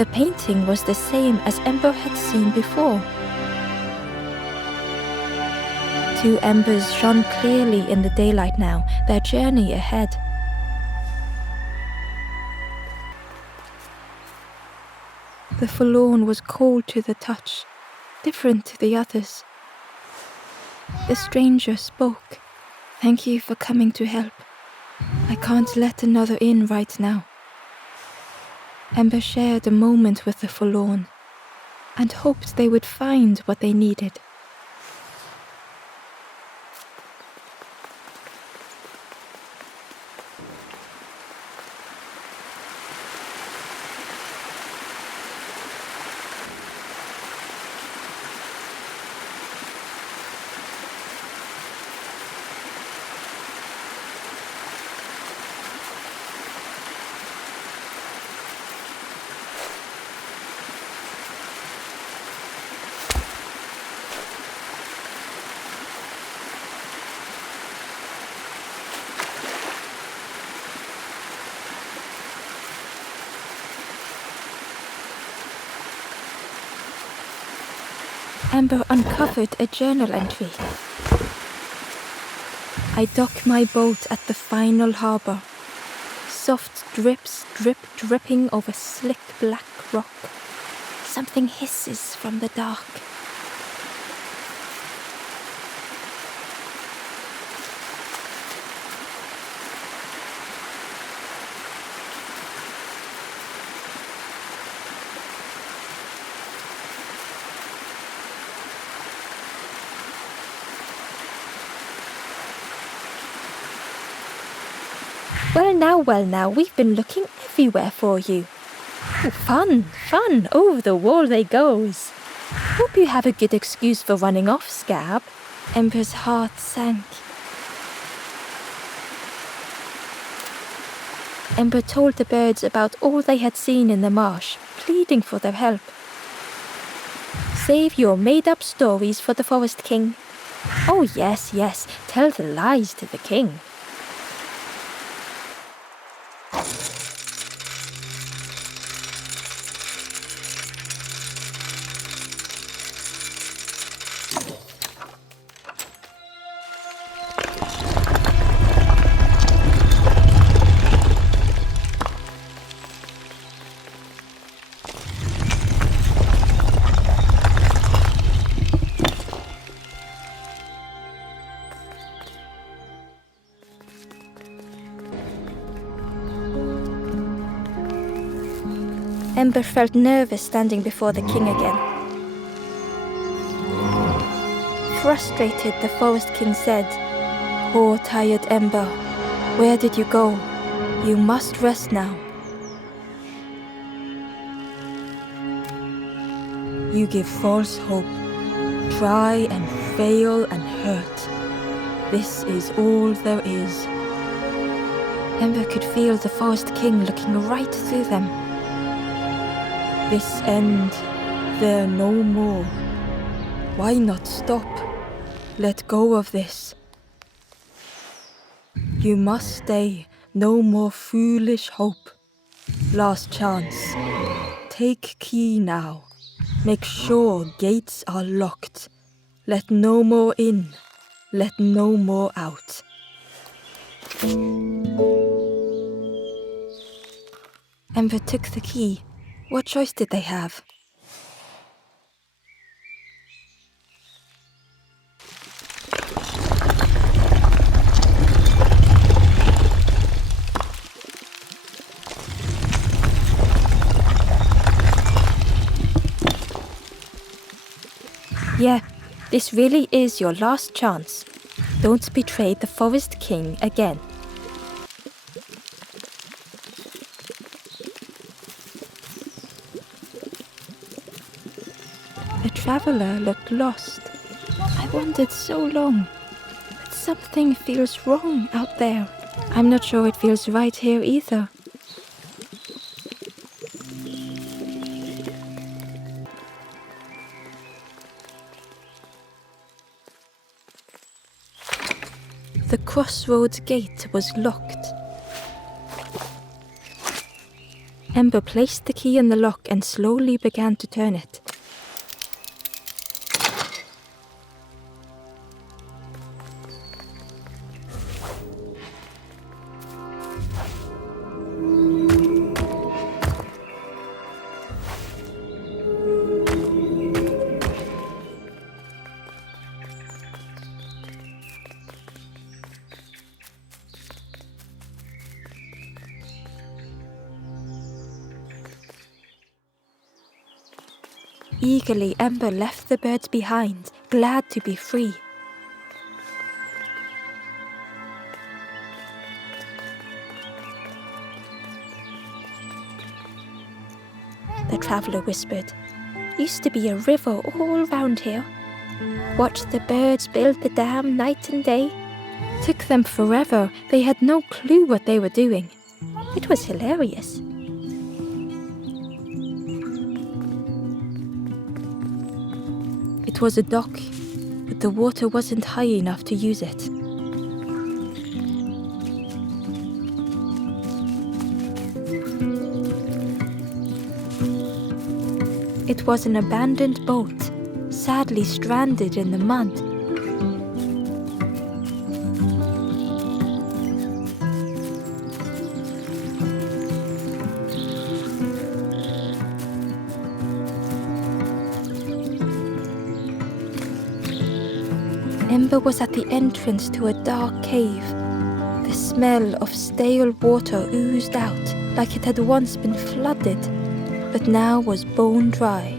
The painting was the same as Ember had seen before. Two embers shone clearly in the daylight now, their journey ahead. The forlorn was cold to the touch, different to the others. The stranger spoke. "Thank you for coming to help. I can't let another in right now." Ember shared a moment with the forlorn and hoped they would find what they needed. Ember uncovered a journal entry. "I dock my boat at the final harbor. Soft drips dripping over slick black rock. Something hisses from the dark. Well now, we've been looking everywhere for you." "Oh, fun, over the wall they goes. Hope you have a good excuse for running off, Scab." Ember's heart sank. Ember told the birds about all they had seen in the marsh, pleading for their help. "Save your made-up stories for the Forest King." "Oh yes, tell the lies to the king." Ember felt nervous standing before the king again. Frustrated, the Forest King said, "Poor tired Ember, where did you go? You must rest now. You give false hope, try and fail and hurt. This is all there is." Ember could feel the Forest King looking right through them. "This end, there no more. Why not stop? Let go of this. You must stay, no more foolish hope. Last chance. Take key now. Make sure gates are locked. Let no more in, let no more out." Ember took the key. What choice did they have? Yeah, this really is your last chance. Don't betray the Forest King again. The traveler looked lost. "I wandered so long, but something feels wrong out there. I'm not sure it feels right here either." The crossroads gate was locked. Ember placed the key in the lock and slowly began to turn it. Eagerly, Ember left the birds behind, glad to be free. The traveller whispered, "Used to be a river all round here. Watched the birds build the dam night and day. Took them forever, they had no clue what they were doing. It was hilarious." It was a dock, but the water wasn't high enough to use it. It was an abandoned boat, sadly stranded in the mud. Ember was at the entrance to a dark cave. The smell of stale water oozed out like it had once been flooded, but now was bone dry.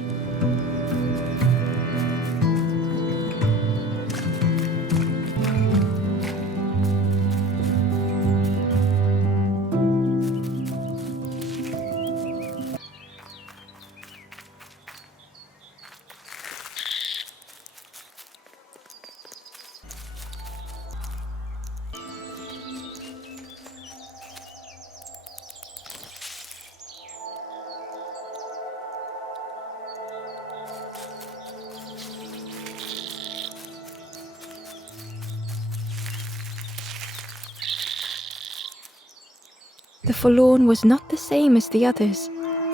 The forlorn was not the same as the others,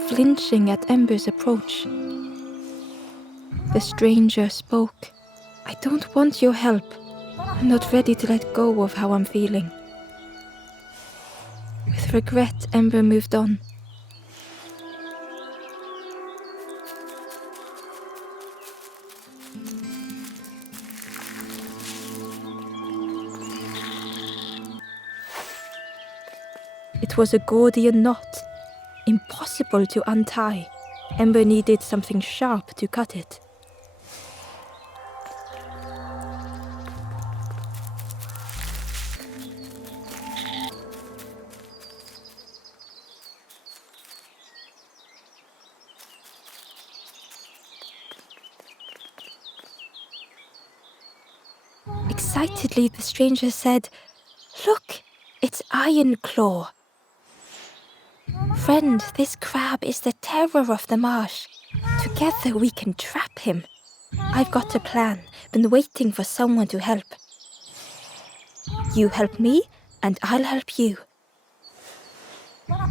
flinching at Ember's approach. The stranger spoke. "I don't want your help. I'm not ready to let go of how I'm feeling." With regret, Ember moved on. It was a Gordian knot, impossible to untie. Ember needed something sharp to cut it. Excitedly, the stranger said, "Look, it's Iron Claw. Friend, this crab is the terror of the marsh. Together we can trap him. I've got a plan, been waiting for someone to help. You help me, and I'll help you.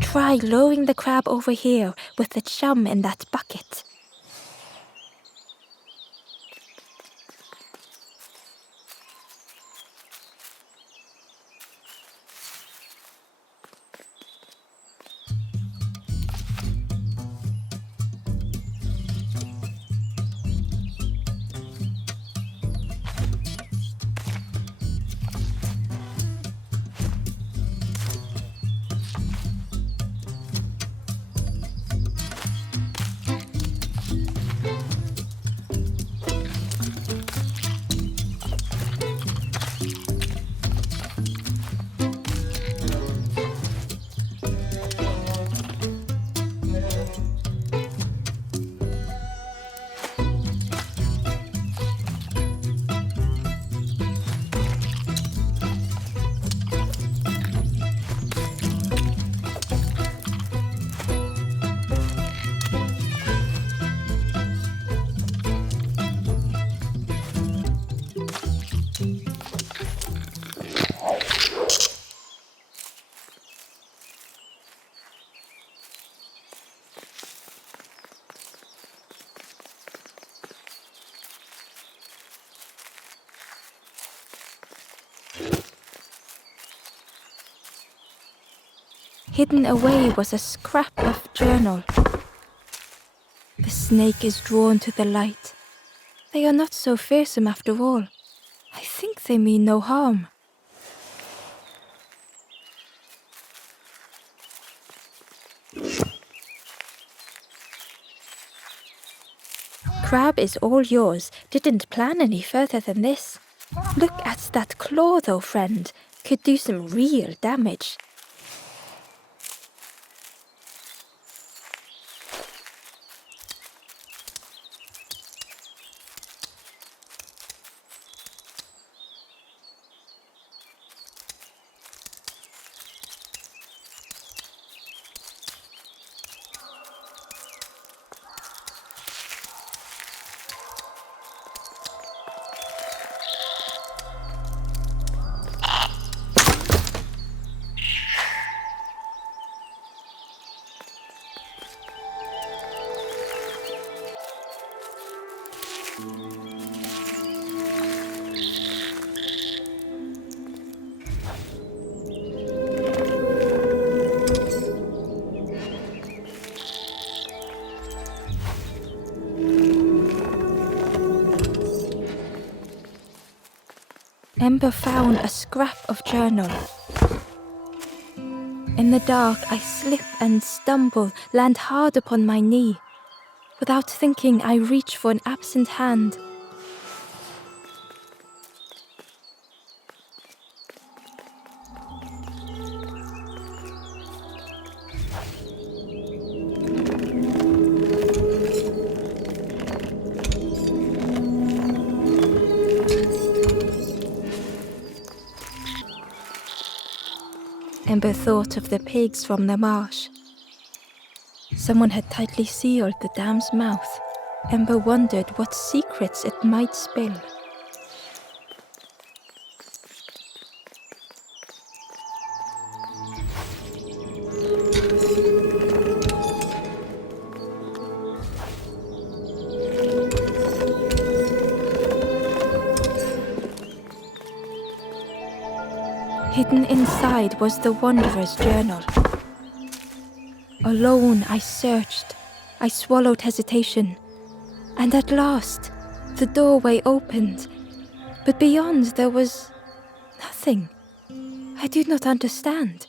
Try lowering the crab over here with the chum in that bucket." Hidden away was a scrap of journal. The snake is drawn to the light. They are not so fearsome after all. I think they mean no harm. Crab is all yours. Didn't plan any further than this. Look at that claw though, friend. Could do some real damage. Ember found a scrap of journal. In the dark, I slip and stumble, land hard upon my knee. Without thinking, I reach for an absent hand. Ember thought of the pigs from the marsh. Someone had tightly sealed the dam's mouth. Ember wondered what secrets it might spill. Hidden inside was the Wanderer's journal. Alone I searched. I swallowed hesitation. And at last, the doorway opened. But beyond there was nothing. I did not understand.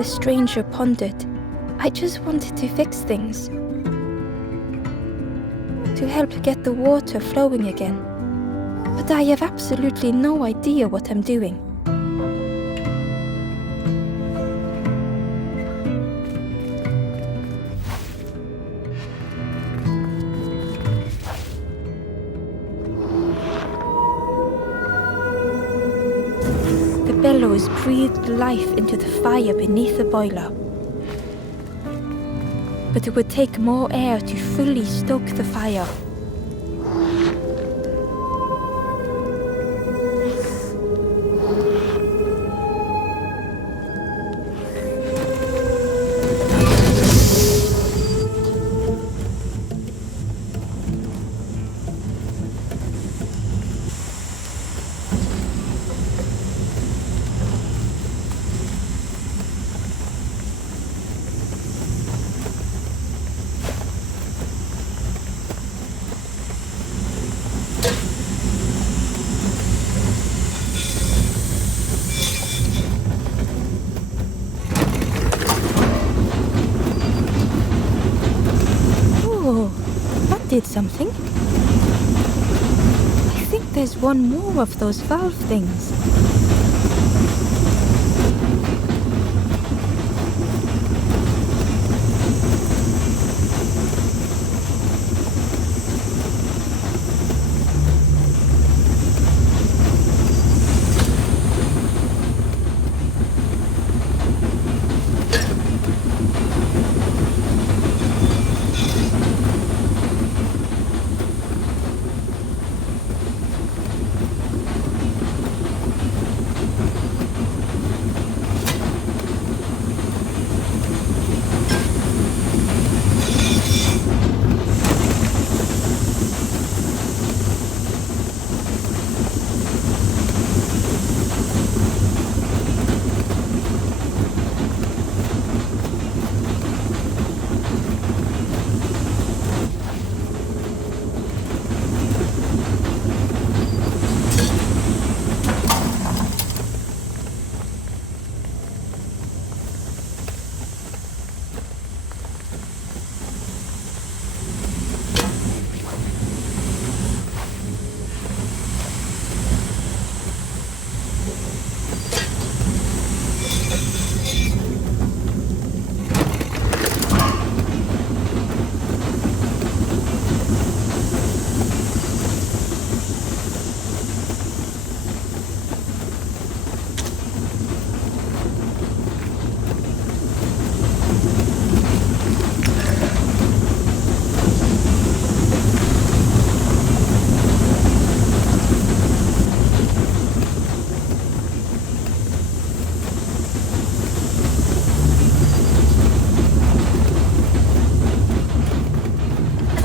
The stranger pondered. I just wanted to fix things. To help get the water flowing again. But I have absolutely no idea what I'm doing. The bellows breathed life into the fire beneath the boiler. But it would take more air to fully stoke the fire. Did something. I think there's one more of those valve things.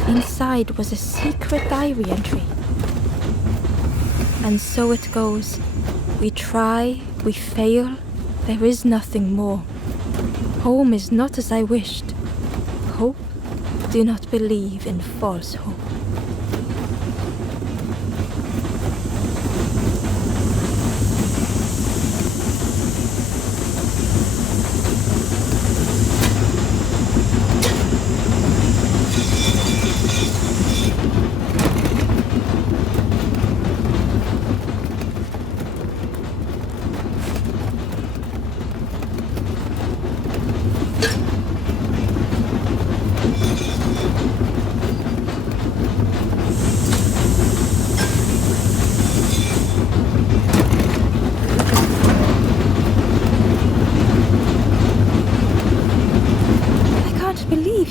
Inside was a secret diary entry. And so it goes. We try, we fail, there is nothing more. Home is not as I wished. Hope, do not believe in false hope.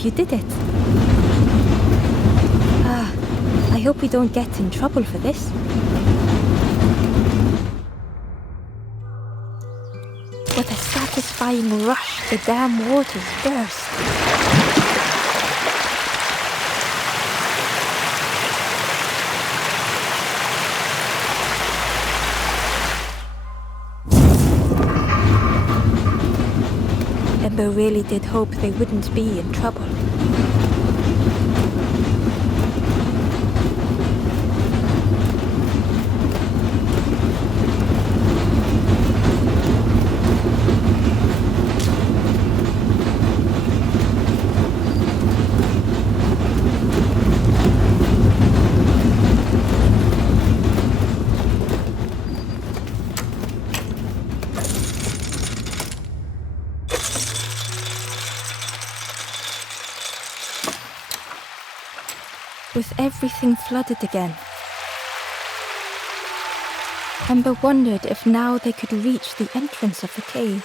You did it. I hope we don't get in trouble for this. What a satisfying rush, the dam waters burst. Ember really did hope they wouldn't be in trouble. with everything flooded again. Ember wondered if now they could reach the entrance of the cave.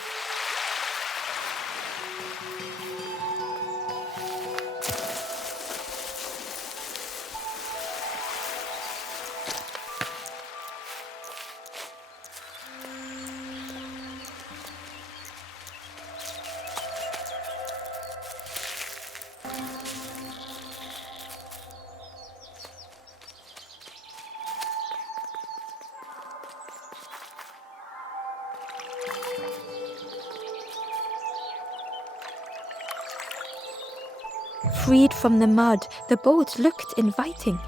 Freed from the mud, the boat looked inviting.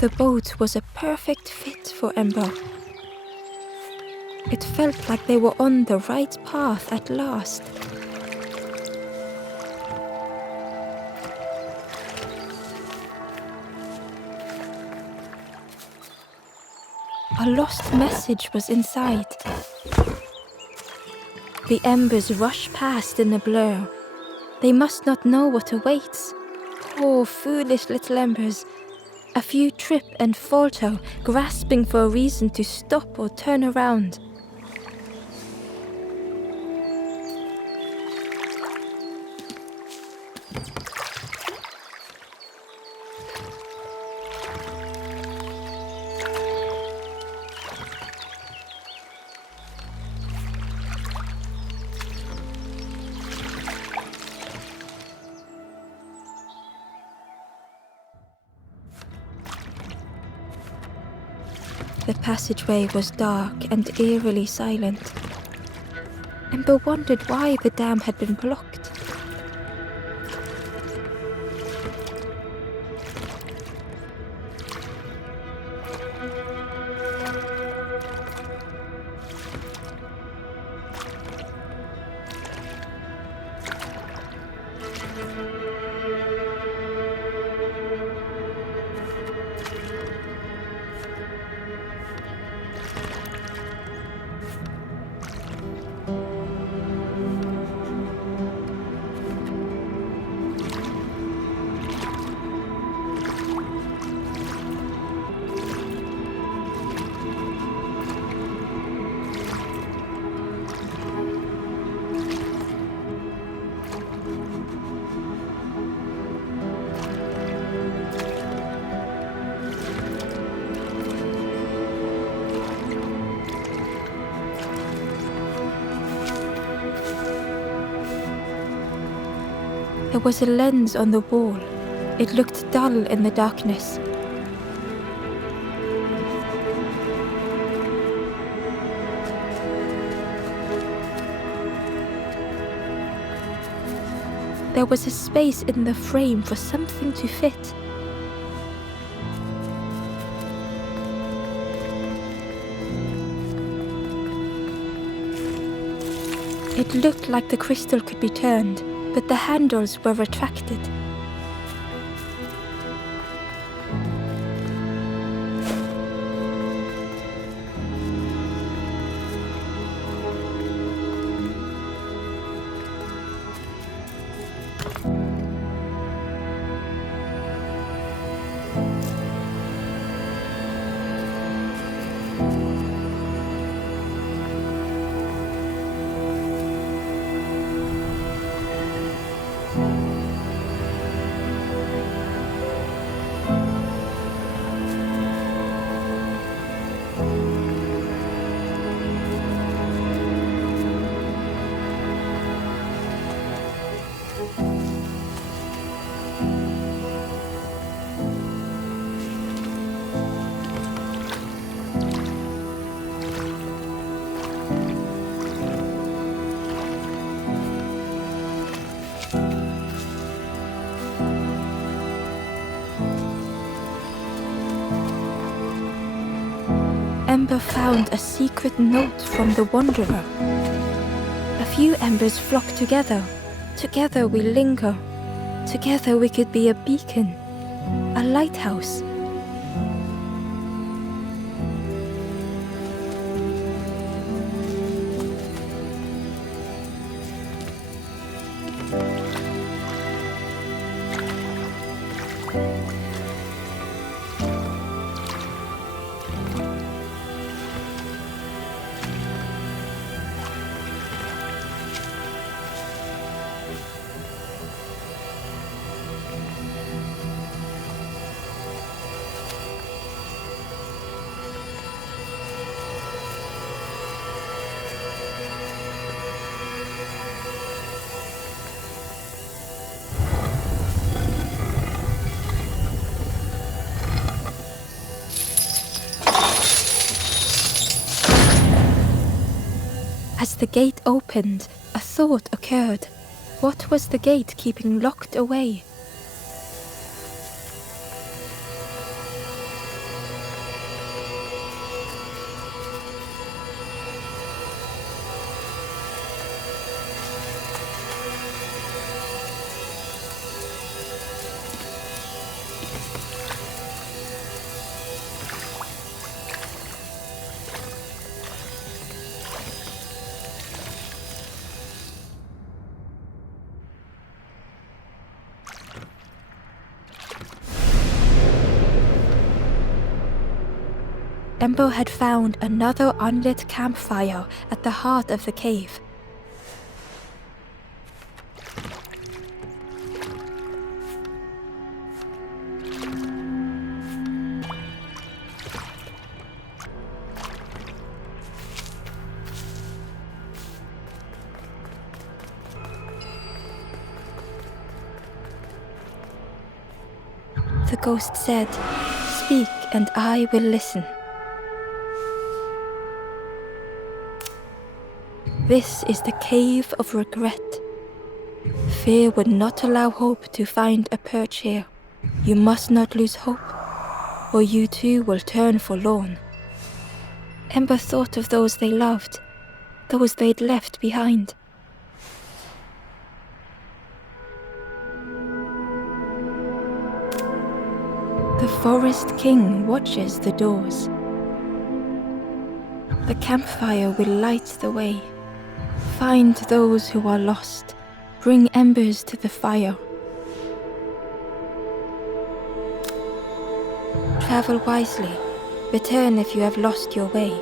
The boat was a perfect fit for Ember. It felt like they were on the right path at last. A lost message was inside. The embers rush past in a blur. They must not know what awaits. Poor, foolish little embers. A few trip and falter, grasping for a reason to stop or turn around. The passageway was dark and eerily silent. Ember wondered why the dam had been blocked. There was a lens on the wall. It looked dull in the darkness. There was a space in the frame for something to fit. It looked like the crystal could be turned, but the handles were retracted. Ember found a secret note from the Wanderer. A few embers flock together. Together we linger. Together we could be a beacon, a lighthouse. As the gate opened, a thought occurred. What was the gate keeping locked away? Ember had found another unlit campfire at the heart of the cave. The ghost said, "Speak and I will listen." This is the cave of regret. Fear would not allow hope to find a perch here. You must not lose hope, or you too will turn forlorn. Ember thought of those they loved, those they'd left behind. The Forest King watches the doors. The campfire will light the way. Find those who are lost. Bring embers to the fire. Travel wisely. Return if you have lost your way.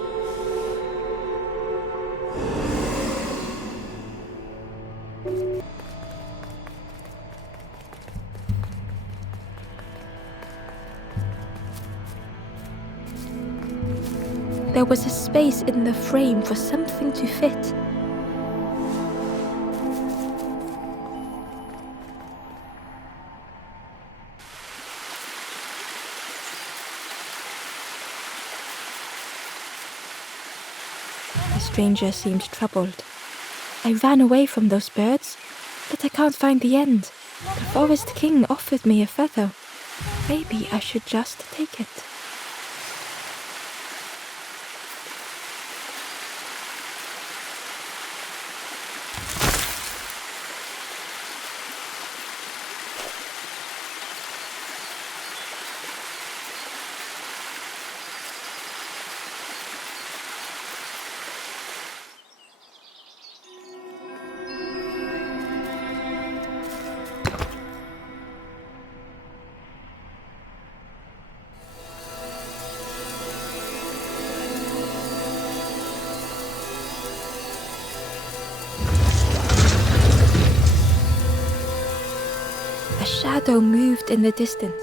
There was a space in the frame for something to fit. The stranger seemed troubled. "I ran away from those birds, but I can't find the end. The Forest King offered me a feather. Maybe I should just take it." A shadow moved in the distance.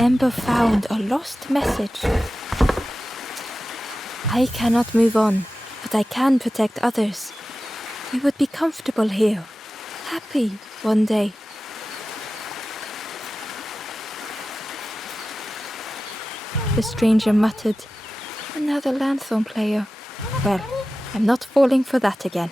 Ember found a lost message. I cannot move on, but I can protect others. We would be comfortable here, happy one day. The stranger muttered, "Another lanthorn player. Well, I'm not falling for that again."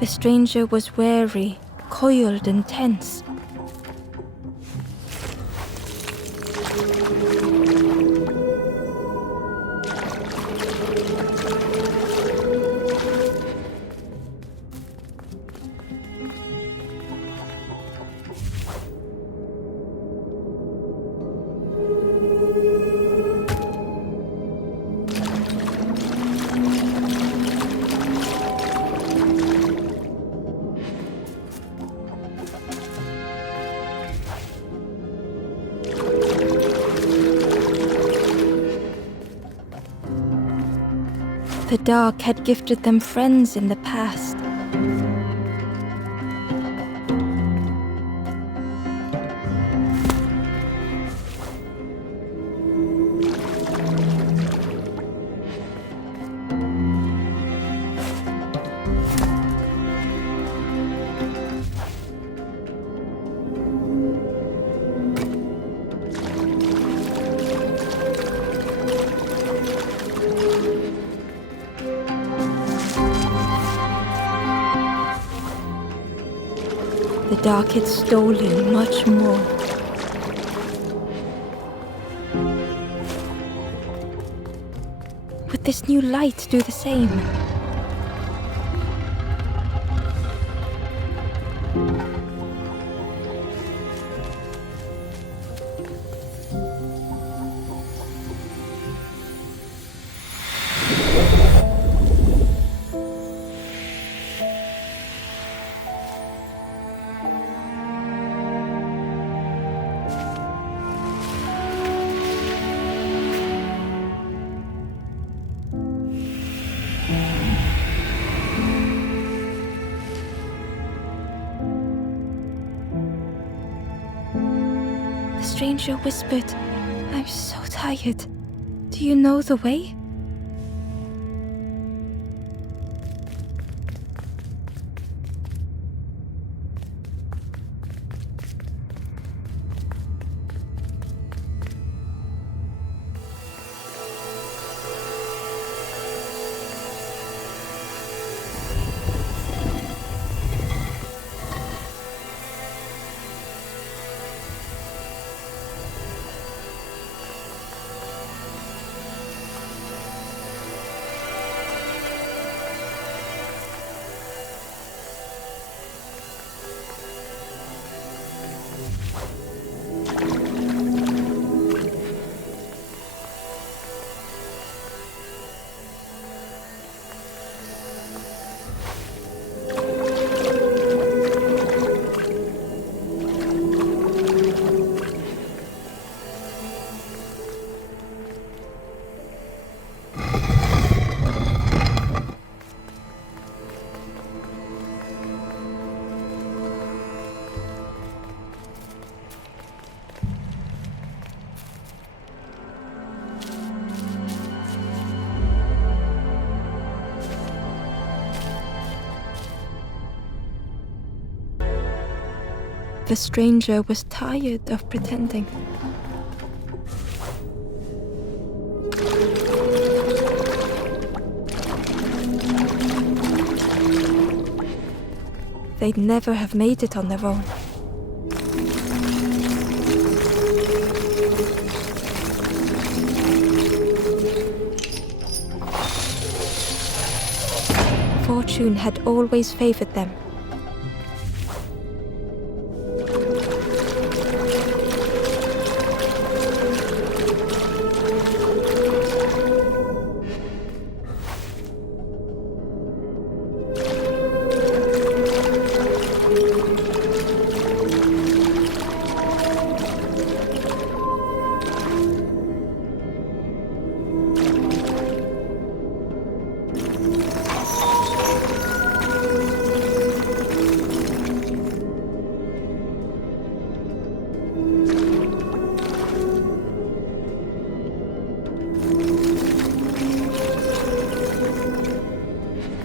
The stranger was wary, coiled and tense. The dark had gifted them friends in the past. The dark had stolen much more. Would this new light do the same? The stranger whispered, "I'm so tired. Do you know the way?" The stranger was tired of pretending. They'd never have made it on their own. Fortune had always favored them.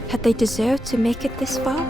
Had they deserved to make it this far?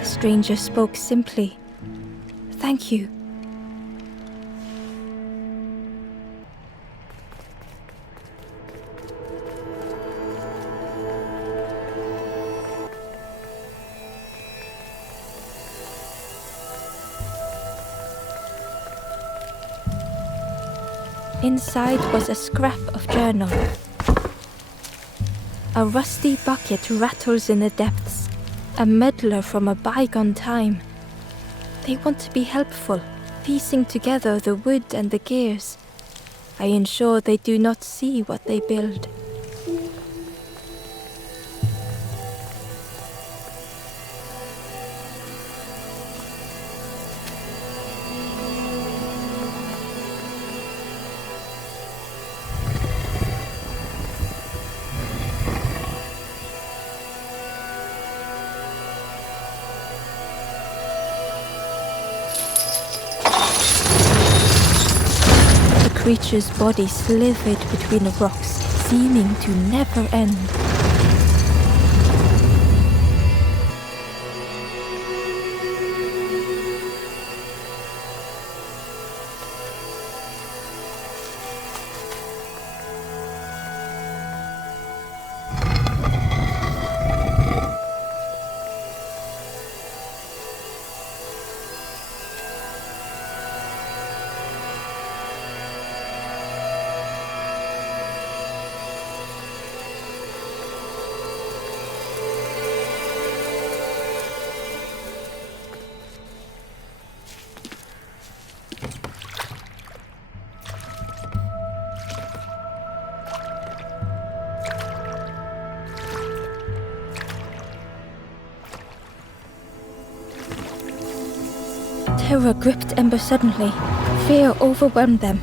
The stranger spoke simply. "Thank you." Inside was a scrap of journal. A rusty bucket rattles in the depths, a meddler from a bygone time. They want to be helpful, piecing together the wood and the gears. I ensure they do not see what they build. The creature's body slithered between the rocks, seeming to never end. Terror gripped Ember suddenly. Fear overwhelmed them.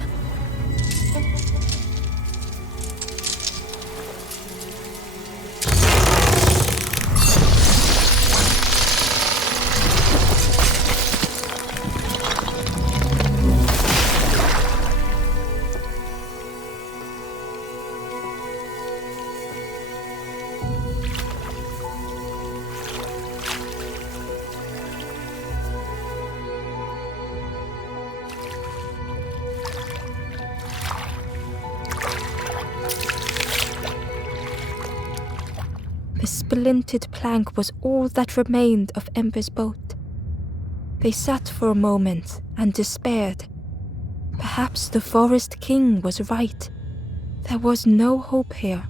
The splintered plank was all that remained of Ember's boat. They sat for a moment and despaired. Perhaps the Forest King was right. There was no hope here.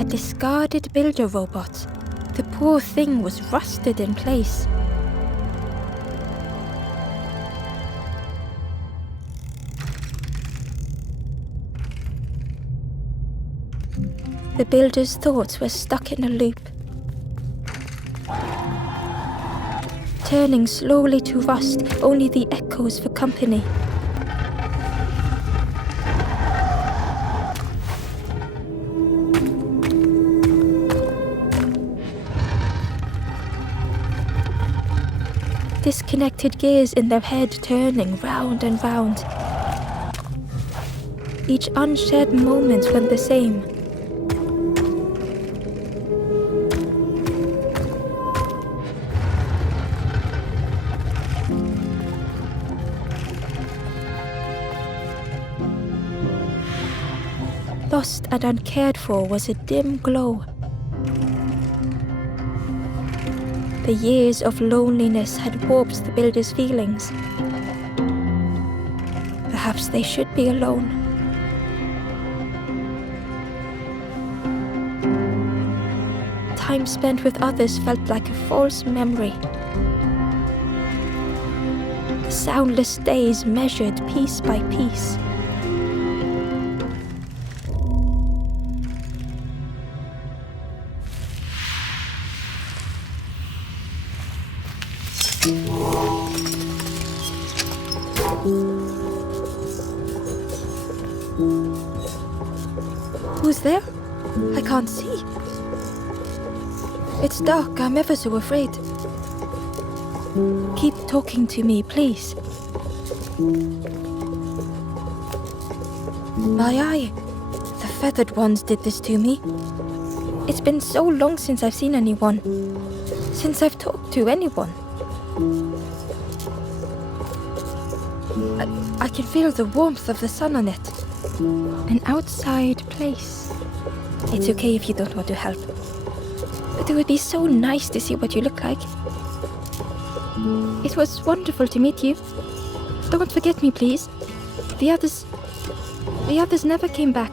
A discarded builder robot, The poor thing was rusted in place. The builder's thoughts were stuck in a loop, turning slowly to rust, only the echoes for company. Disconnected gears in their head turning round and round. Each unshared moment went the same. Lost and uncared for was a dim glow. The years of loneliness had warped the builder's feelings. Perhaps they should be alone. Time spent with others felt like a false memory. The soundless days measured piece by piece. Who's there? I can't see. It's dark, I'm ever so afraid. Keep talking to me, please. My eye. The feathered ones did this to me. It's been so long since I've seen anyone. Since I've talked to anyone. I can feel the warmth of the sun on it. An outside place. It's okay if you don't want to help. But it would be so nice to see what you look like. It was wonderful to meet you. Don't forget me, please. The others never came back.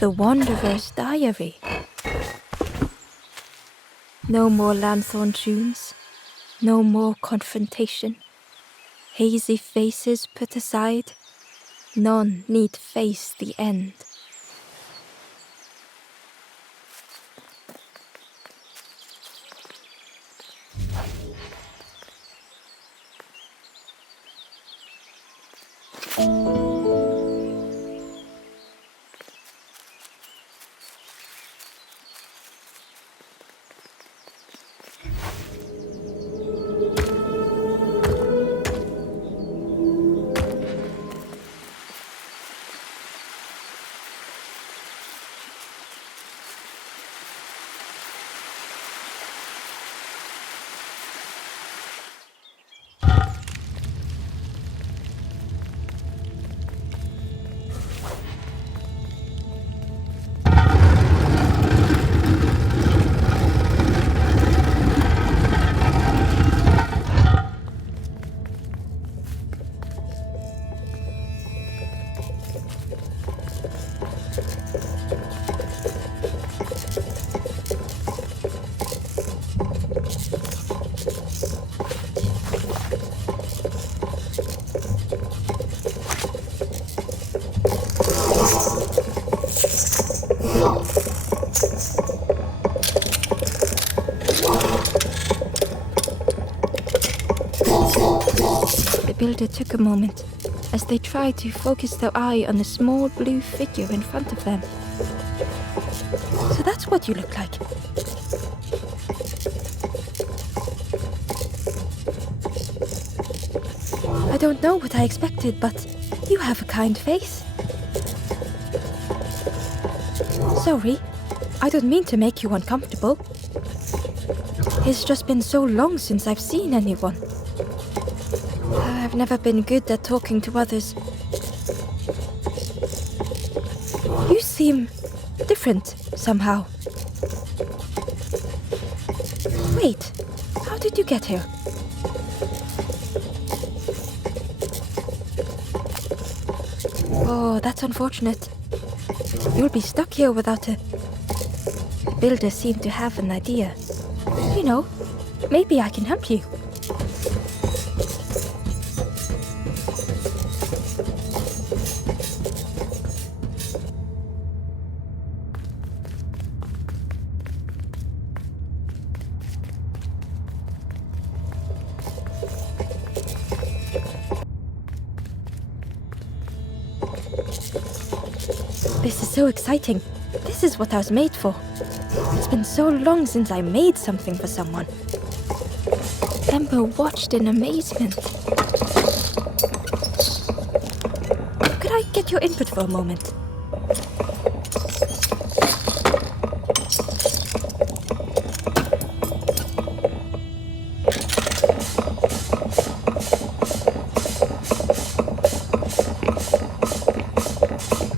The Wanderer's Diary. No more lanthorn tunes, no more confrontation. Hazy faces put aside, none need face the end. builder took a moment as they tried to focus their eye on the small blue figure in front of them. So that's what you look like. I don't know what I expected, but you have a kind face. Sorry, I don't mean to make you uncomfortable. It's just been so long since I've seen anyone. I've never been good at talking to others. You seem different somehow. Wait, how did you get here? Oh, that's unfortunate. You'll be stuck here without a... The builder seemed to have an idea. You know, maybe I can help you. This is so exciting. This is what I was made for. It's been so long since I made something for someone. Ember watched in amazement. Could I get your input for a moment?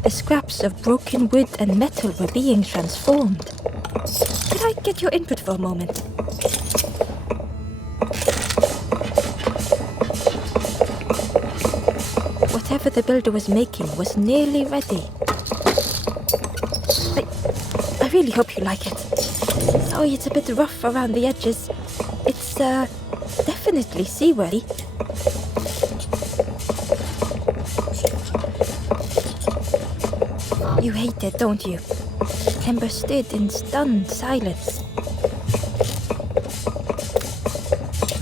The scraps of broken wood and metal were being transformed. Could I get your input for a moment? Whatever the builder was making was nearly ready. I really hope you like it. Sorry it's a bit rough around the edges. It's, definitely seaworthy. You hate it, don't you? Ember stood in stunned silence.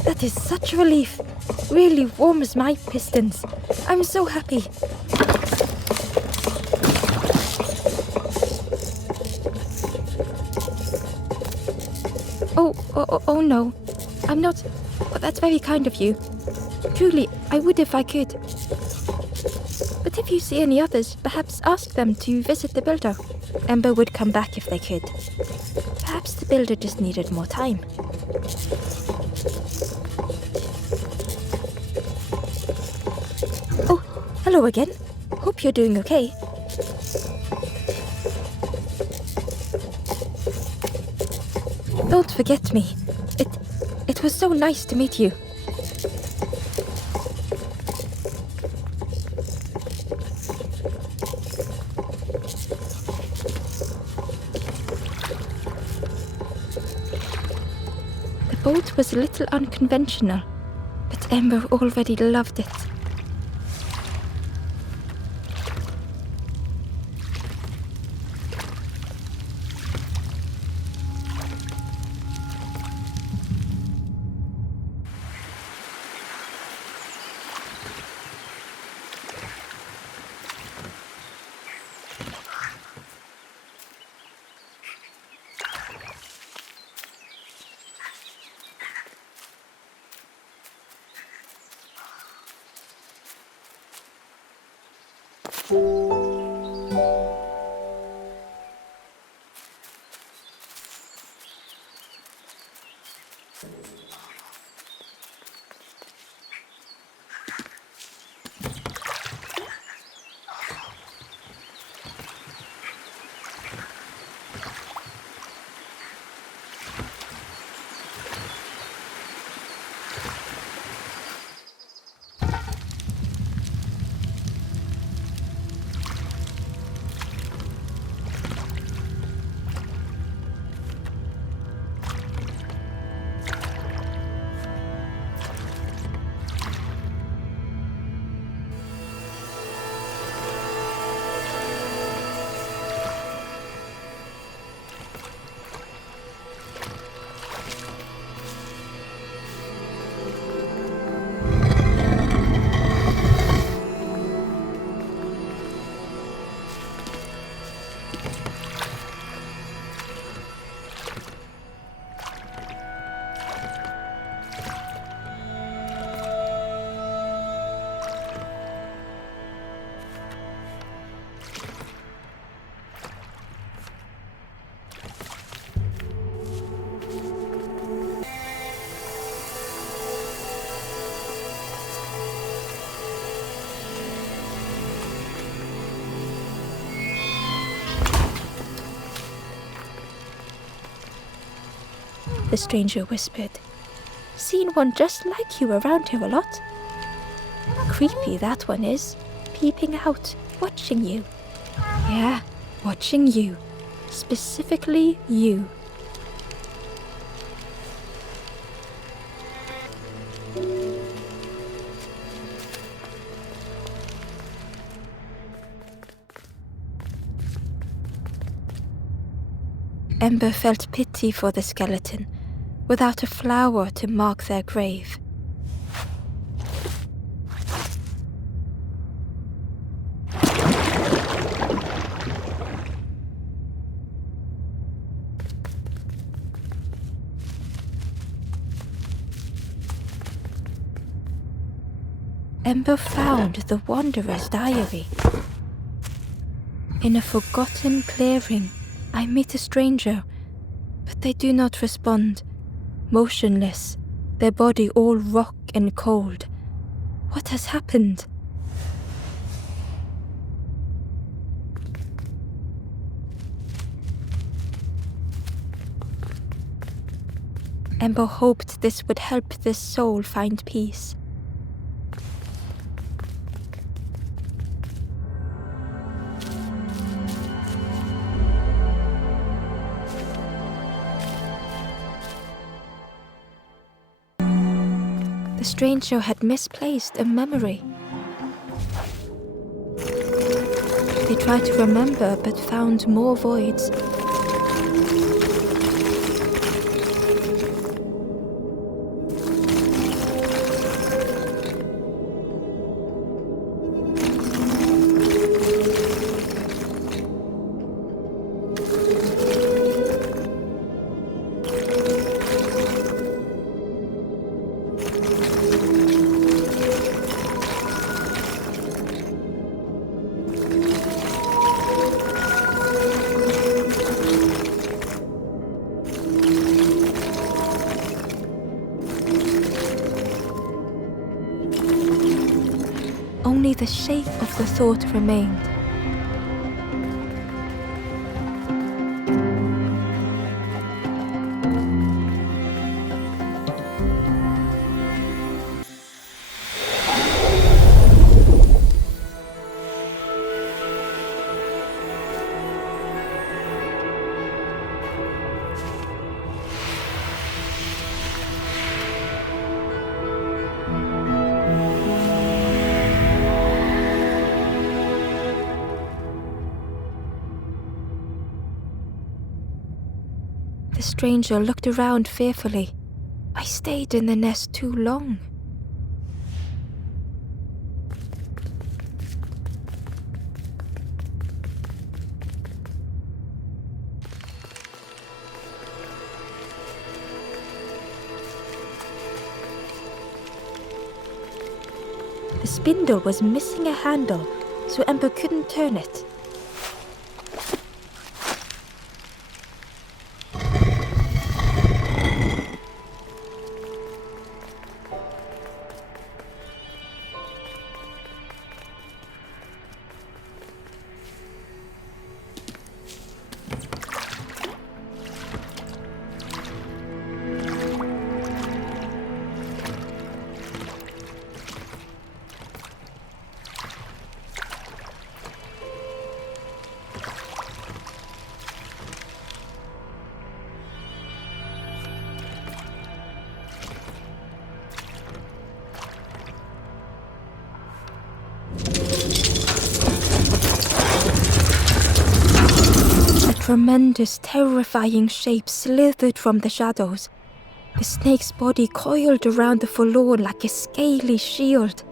That is such a relief. Really warms my pistons. I'm so happy. Oh no. I'm not... Oh, that's very kind of you. Truly, I would if I could. But if you see any others, perhaps ask them to visit the builder. Ember would come back if they could. Perhaps the builder just needed more time. Oh, hello again. Hope you're doing okay. Don't forget me. It was so nice to meet you. The boat was a little unconventional, but Ember already loved it. the stranger whispered. Seen one just like you around here a lot. Creepy that one is, peeping out, watching you. Yeah, watching you. Specifically you. Ember felt pity for the skeleton, without a flower to mark their grave. Ember found the Wanderer's diary. In a forgotten clearing, I meet a stranger, but they do not respond. Motionless, their body all rock and cold. What has happened? Ember hoped this would help this soul find peace. The stranger had misplaced a memory. They tried to remember but found more voids. Only the shape of the thought remained. The stranger looked around fearfully. I stayed in the nest too long. The spindle was missing a handle, so Ember couldn't turn it. Tremendous, terrifying shape slithered from the shadows. The snake's body coiled around the forlorn like a scaly shield.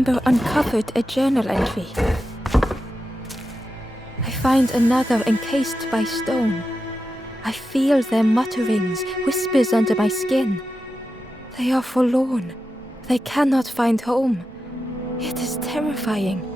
member uncovered a journal entry. I find another encased by stone. I feel their mutterings, whispers under my skin. They are forlorn. They cannot find home. It is terrifying.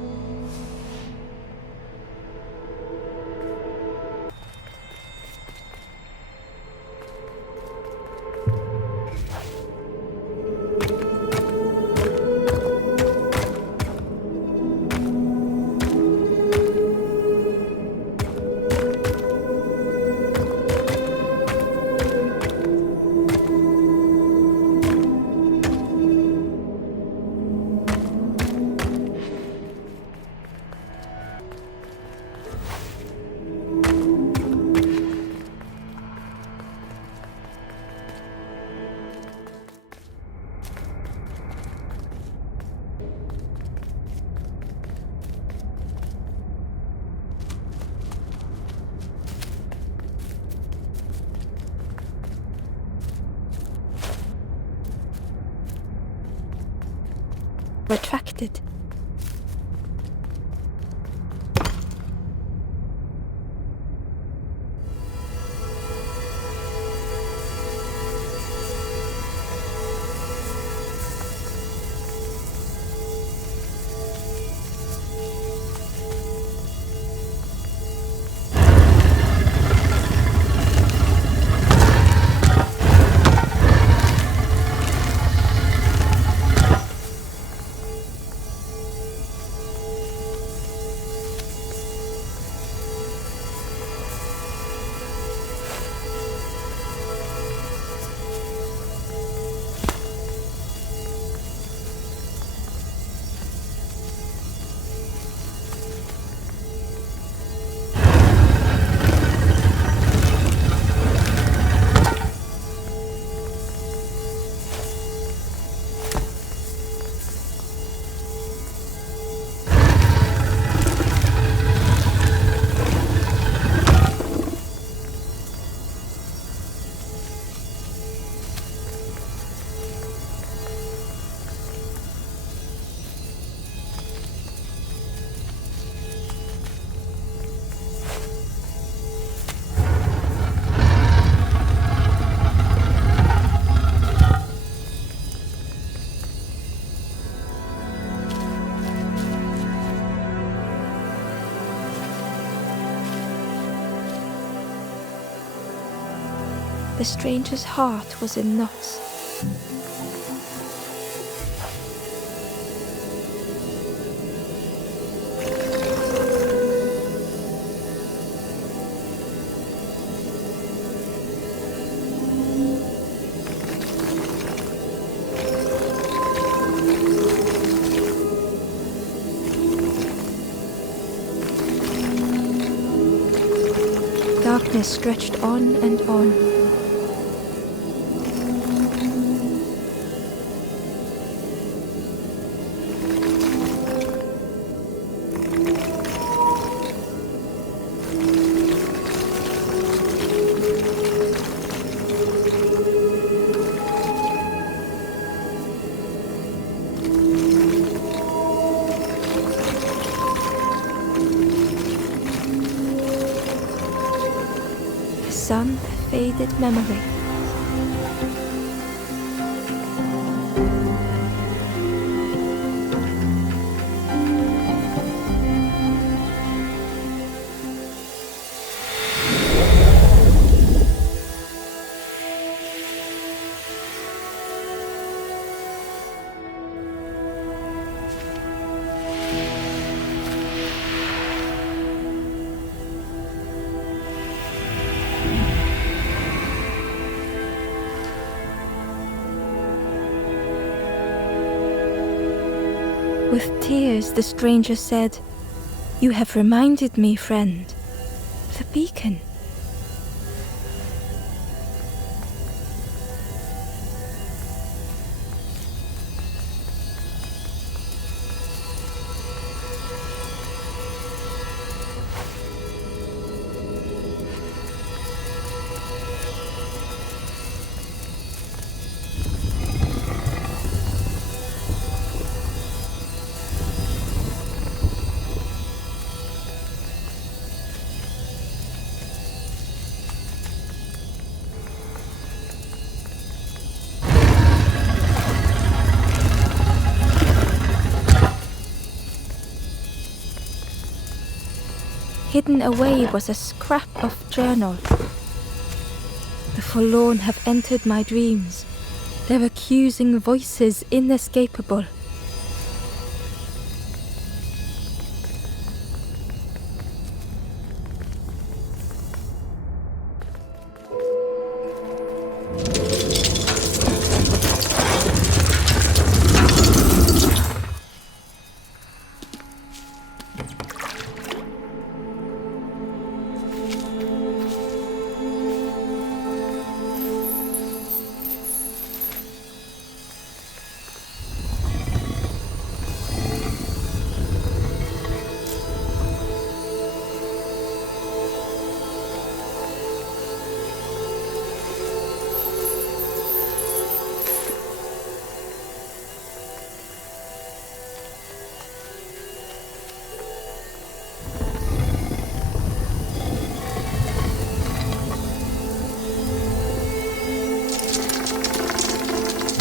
Retracted. The stranger's heart was in knots. Darkness stretched on and on. Some faded memory. With tears, the stranger said, "You have reminded me, friend. The beacon." Hidden away was a scrap of journal. The forlorn have entered my dreams, their accusing voices inescapable.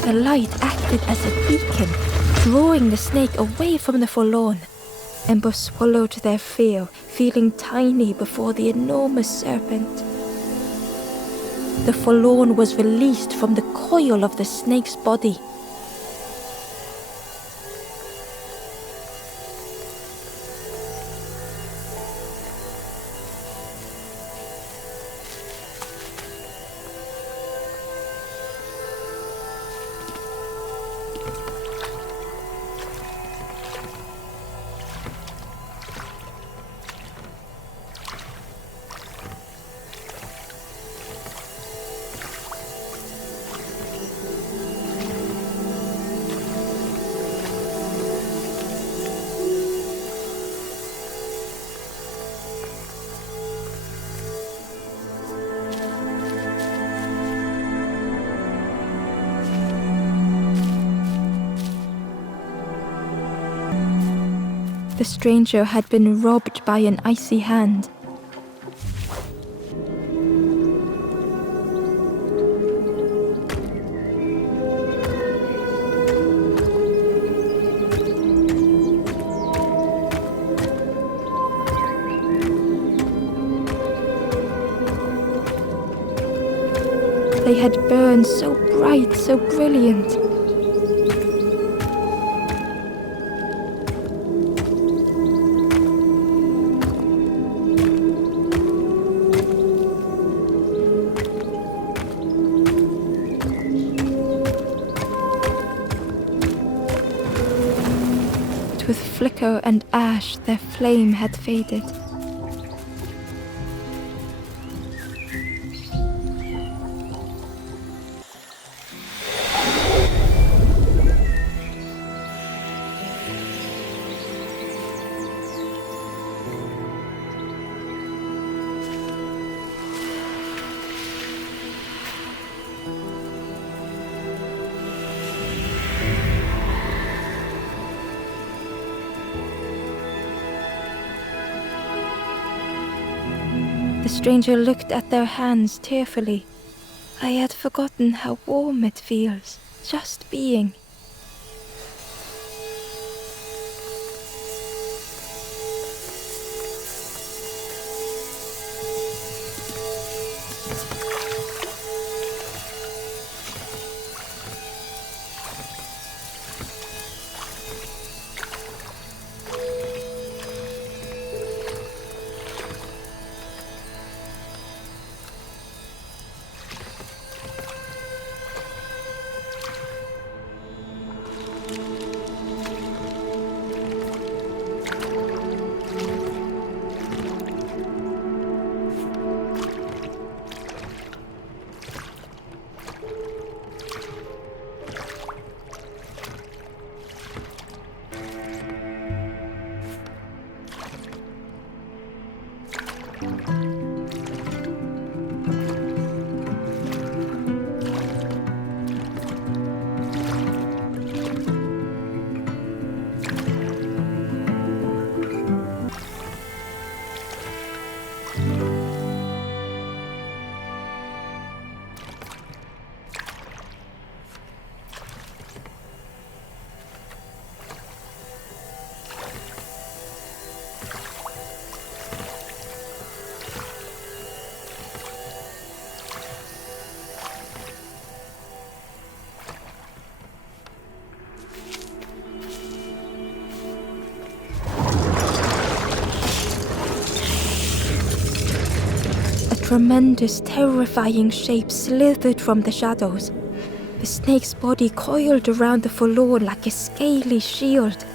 The light acted as a beacon, drawing the snake away from the forlorn. Ember swallowed their fear, feeling tiny before the enormous serpent. The forlorn was released from the coil of the snake's body. The stranger had been robbed by an icy hand. They had burned so bright, so brilliant. With flicker and ash, their flame had faded. The stranger looked at their hands tearfully. I had forgotten how warm it feels, just being. tremendous, terrifying shape slithered from the shadows. The snake's body coiled around the forlorn like a scaly shield.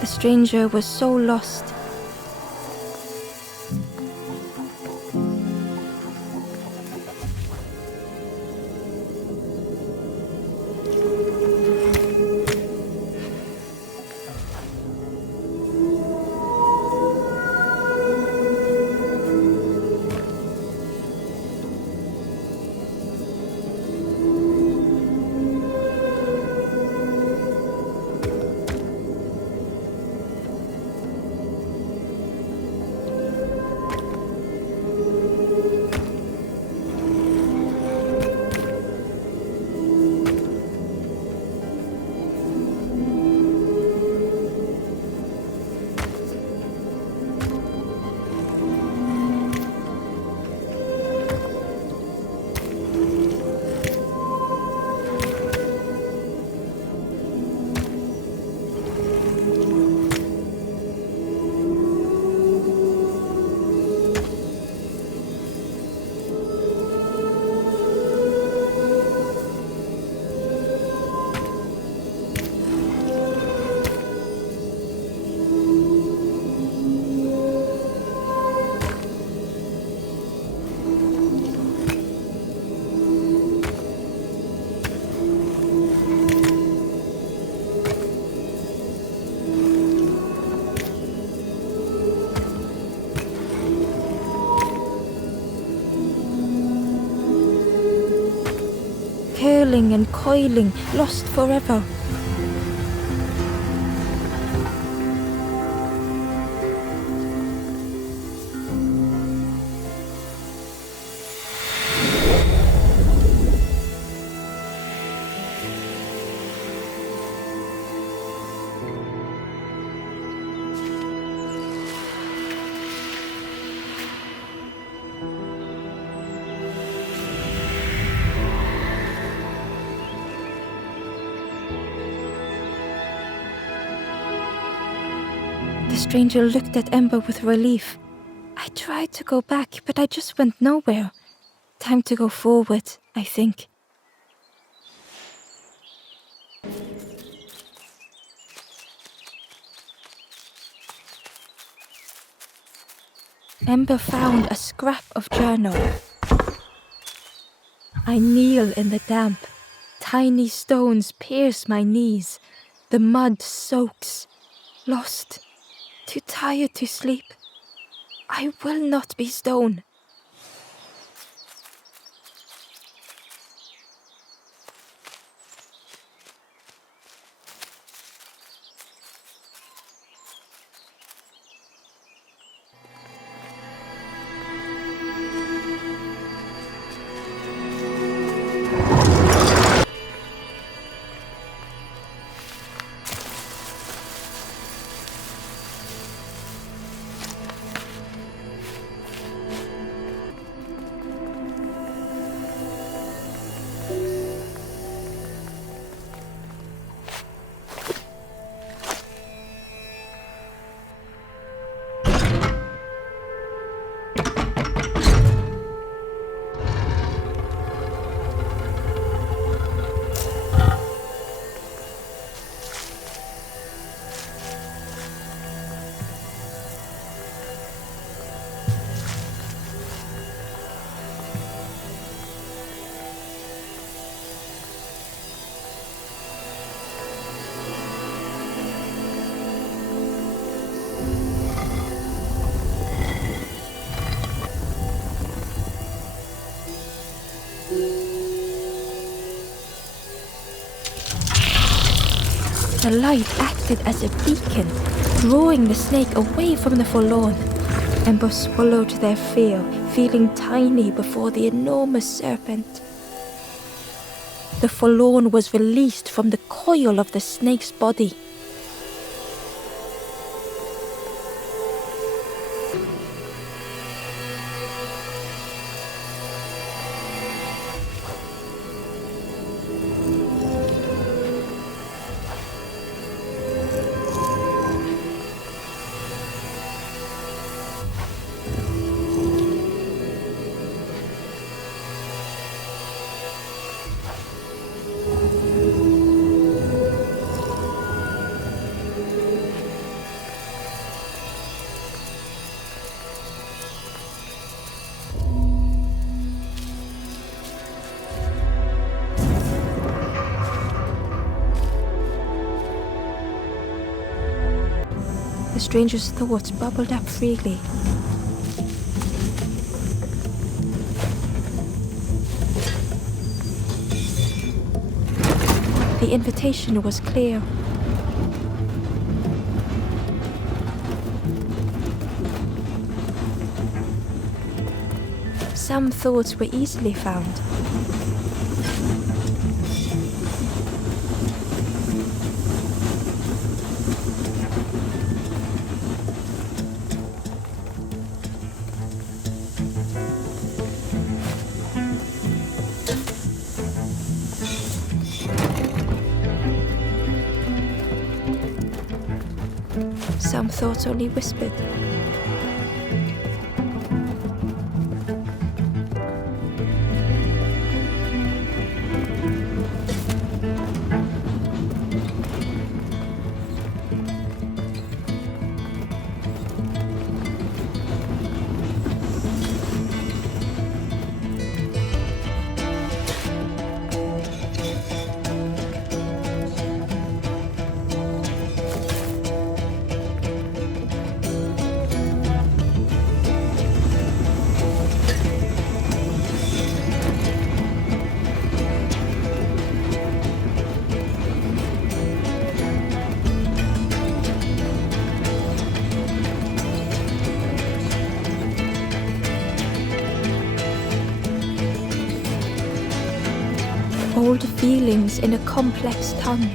The stranger was so lost. Curling and coiling, lost forever. The stranger looked at Ember with relief. I tried to go back, but I just went nowhere. Time to go forward, I think. Ember found a scrap of journal. I kneel in the damp. Tiny stones pierce my knees. The mud soaks. Lost. Too tired to sleep. I will not be stone. The light acted as a beacon, drawing the snake away from the forlorn. Ember swallowed their fear, feeling tiny before the enormous serpent. The forlorn was released from the coil of the snake's body. The stranger's thoughts bubbled up freely. The invitation was clear. Some thoughts were easily found. Some thoughts only whispered. Old feelings in a complex tongue.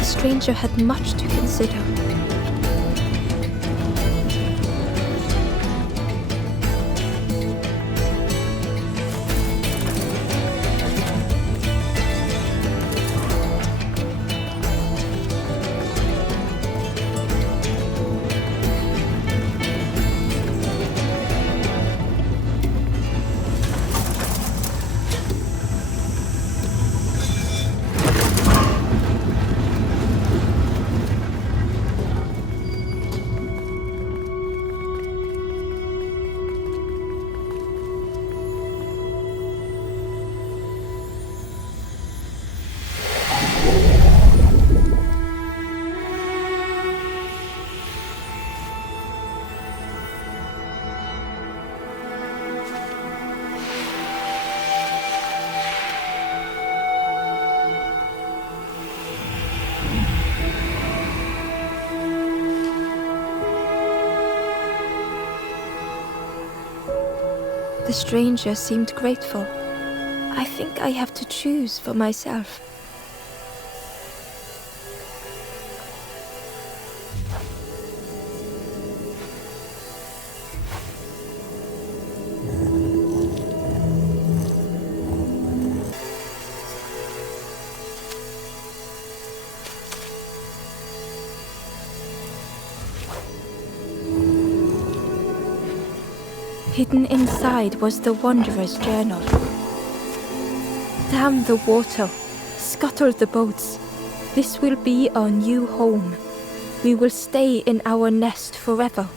The stranger had much to consider. The stranger seemed grateful. I think I have to choose for myself. Hidden inside was the wanderer's journal. Dam the water, scuttle the boats. This will be our new home. We will stay in our nest forever.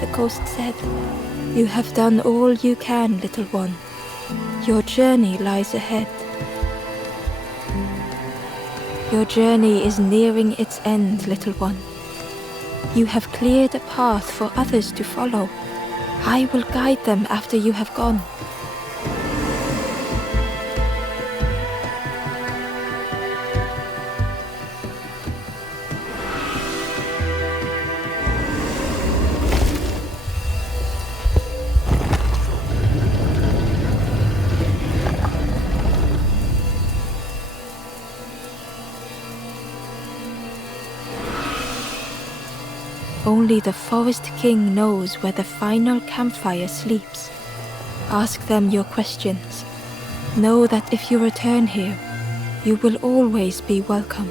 The ghost said, "You have done all you can, little one. Your journey lies ahead. Your journey is nearing its end, little one. You have cleared a path for others to follow. I will guide them after you have gone." Only the Forest King knows where the final campfire sleeps. Ask them your questions. Know that if you return here, you will always be welcome.